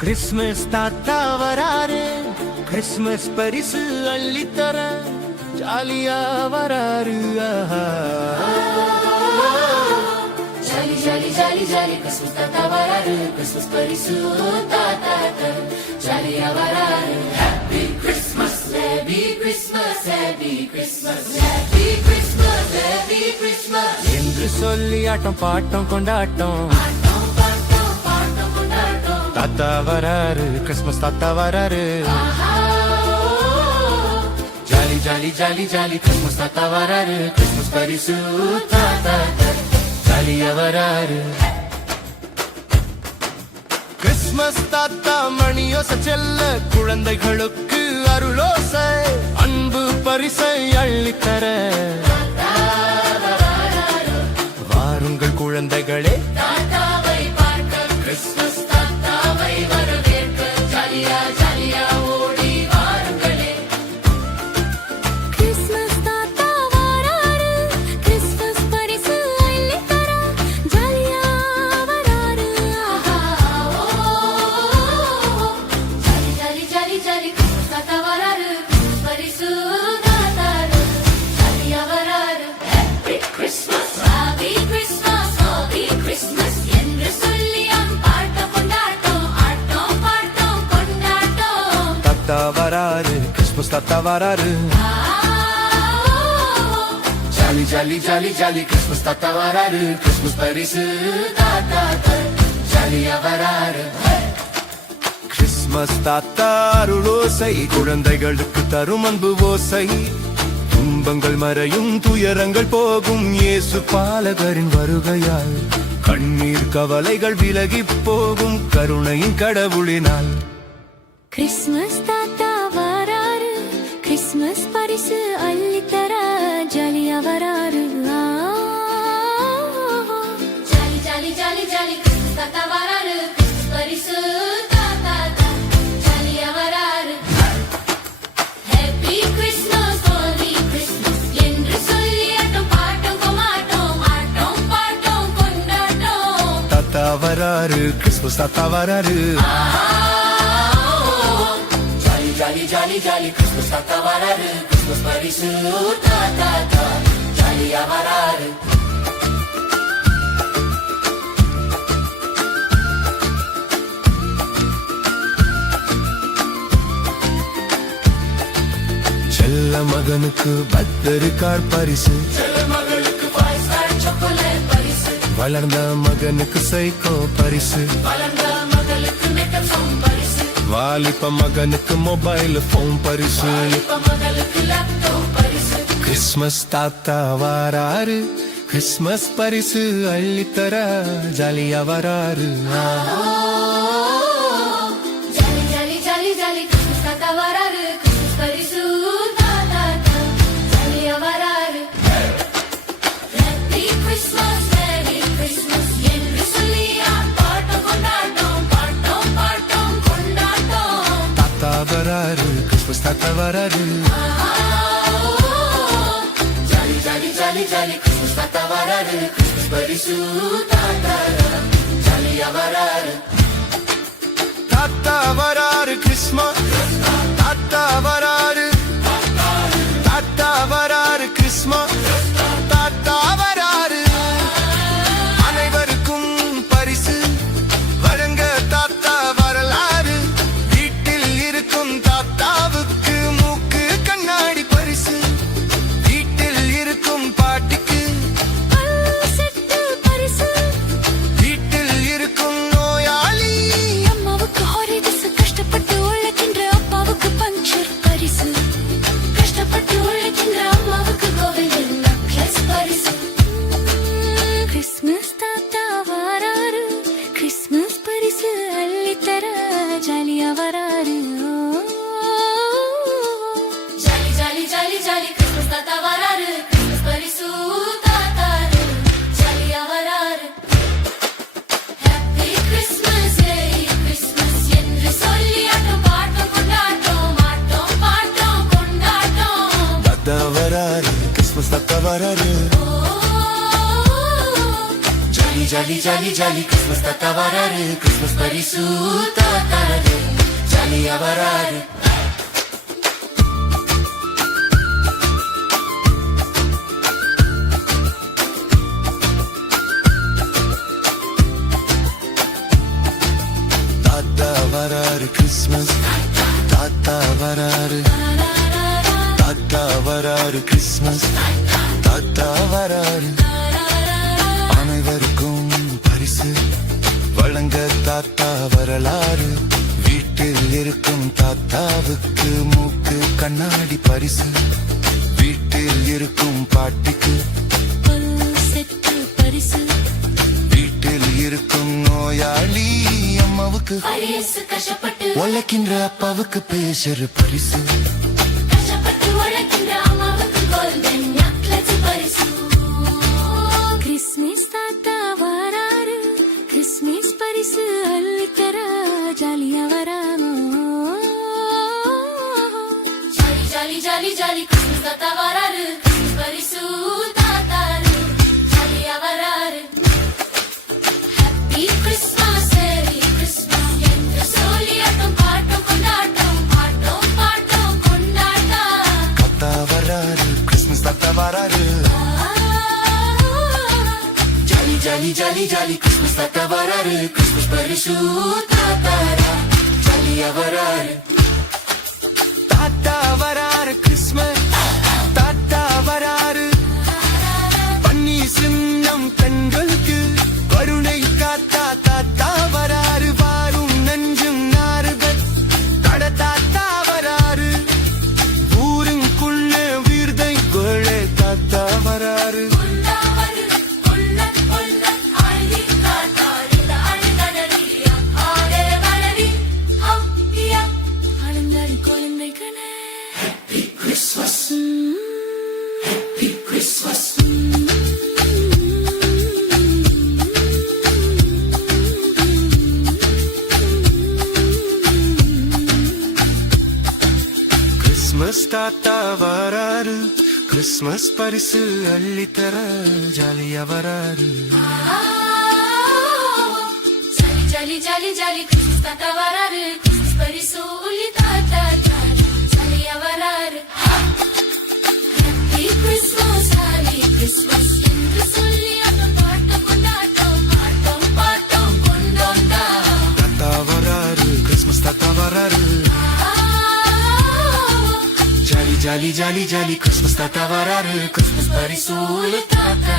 Christmas தாத்தா வராரு Christmas பரிசு அள்ளித்தர ஜாலியா வராரு ஆஹா. Jolly jolly jolly jolly Christmas தாத்தா வராரு கிறிஸ்மஸ் பரிசு தாத்தா தரும் ஜாலியா வராரு happy Christmas happy Christmas happy என்று சொல்லி ஆட்டம் பாட்டம் கொண்டாட்டம். தாத்தா வராரு கிறிஸ்மஸ் தாத்தா வராரு. Jolly jolly jolly jolly Christmas தாத்தா வராரு. கிறிஸ்மஸ் பரிசு தாத்தா ஜாலியா வராரு. கிறிஸ்மஸ் தாத்தா மணியோச செல்ல குழந்தைகளுக்கு அருளோசை அன்பு பரிசை அள்ளித்தர. குழந்தைகளே. கிறிஸ்மஸ் தாத்தா Jolly jolly jolly jolly jolly Christmas தாத்தா வராரு. கிறிஸ்மஸ் பரிசு தாத்தா ஜாலியா வராரு. கிறிஸ்மஸ் தாத்தா ஓசை குழந்தைகளுக்கு தரும் அன்பு ஓசை. துன்பங்கள் மறையும் துயரங்கள் போகும் இயேசு பாலகரின் வருகையால். கண்ணீர் கவலைகள் விலகி போகும் கருணையின் கடவுளினால். கிறிஸ்மஸ் தாத்தா வராரு பரிசு தாத்தா ஜாலியா வராரு ஹாப்பி கிறிஸ்மஸ் ஹோலி கிறிஸ்மஸ் என்று சொல்லி ஆட்டம் பாட்டம் கொமாட்டம் ஆட்டம் பாட்டம் கொண்டாட்டம். தாத்தா வராரு கிறிஸ்மஸ் தாத்தா வராரு jolly jolly jolly jolly Christmas தாத்தா வராரு கிறிஸ்மஸ் பரிசு தாத்தா ஜாலியா வராரு மகனுக்கு பத்தரு கார் பரிசு. வளர்ந்த மகனுக்கு சைக்கோ பரிசு. வளர்ந்த வாலிப மகனுக்கு மொபைல் போன் பரிசு. கிறிஸ்மஸ் தாத்தா வாராரு. கிறிஸ்மஸ் பரிசு அள்ளித்தர ஜாலியா வராரு. Jolly jolly jolly jolly Christmas தாத்தா வராரு. கிறிஸ்மஸ் தாத்தா வராரு jolly jolly jolly jolly Christmas தாத்தா வராரு கிறிஸ்மஸ் ஜாலி ஜாலி கிறிஸ்மஸ் தாத்தா வராரு கிறிஸ்மஸ் பரிசு தாத்தாரு ஜாலியா வராரு. வராரு கிறிஸ்மஸ் தாத்தா வராரு. தாத்தா வராரு கிறிஸ்மஸ் தாத்தா வராரு. வழங்க தாத்தா வரலாறு. வீட்டில் இருக்கும் தாத்தாவுக்கு மூக்கு கண்ணாடி பரிசு. வீட்டில் இருக்கும் பாட்டிக்கு பரிசு. வீட்டில் இருக்கும் நோயாளி அம்மாவுக்கு உழைக்கின்ற அப்பாவுக்கு பேசுற பரிசு. Jolly jolly jolly jolly Christmas தாத்தா வராரு கிறிஸ்மஸ் பரிசு தாத்தாரு ஜாலியா வராரு ஹாப்பி கிறிஸ்மஸ் மேரி கிறிஸ்மஸ் என்று சொல்லி ஆட்டம் பாட்டம் கொண்டாட்டம் ஆட்டம் பாட்டம் கொண்டாட்டம் தாத்தா வராரு கிறிஸ்மஸ் தாத்தா வராரு jolly jolly jolly jolly Christmas தாத்தா வராரு கிறிஸ்மஸ் பரிசு தாத்தாரா ஜாலியா வராரு தாத்தா வராரு கிறிஸ்மஸ் தாத்தா வராரு. பன்னி சின்னம் பெண்களுக்கு. கிறிஸ்மஸ் தாத்தா வராரு கிறிஸ்மஸ் பரிசு அள்ளித்தர ஜாலியா வராரு jolly jolly jolly jolly Christmas தாத்தா வராரு கிறிஸ்மஸ் பரிசு உள்ளி தாத்தா தாரு ஜாலியா வராரு ஹாப்பி கிறிஸ்மஸ் ஹாப்பி கிறிஸ்மஸ் என்று சொல்லி jolly jolly jolly jolly Christmas தாத்தா வராரு கிறிஸ்மஸ் பரிசு தாத்தா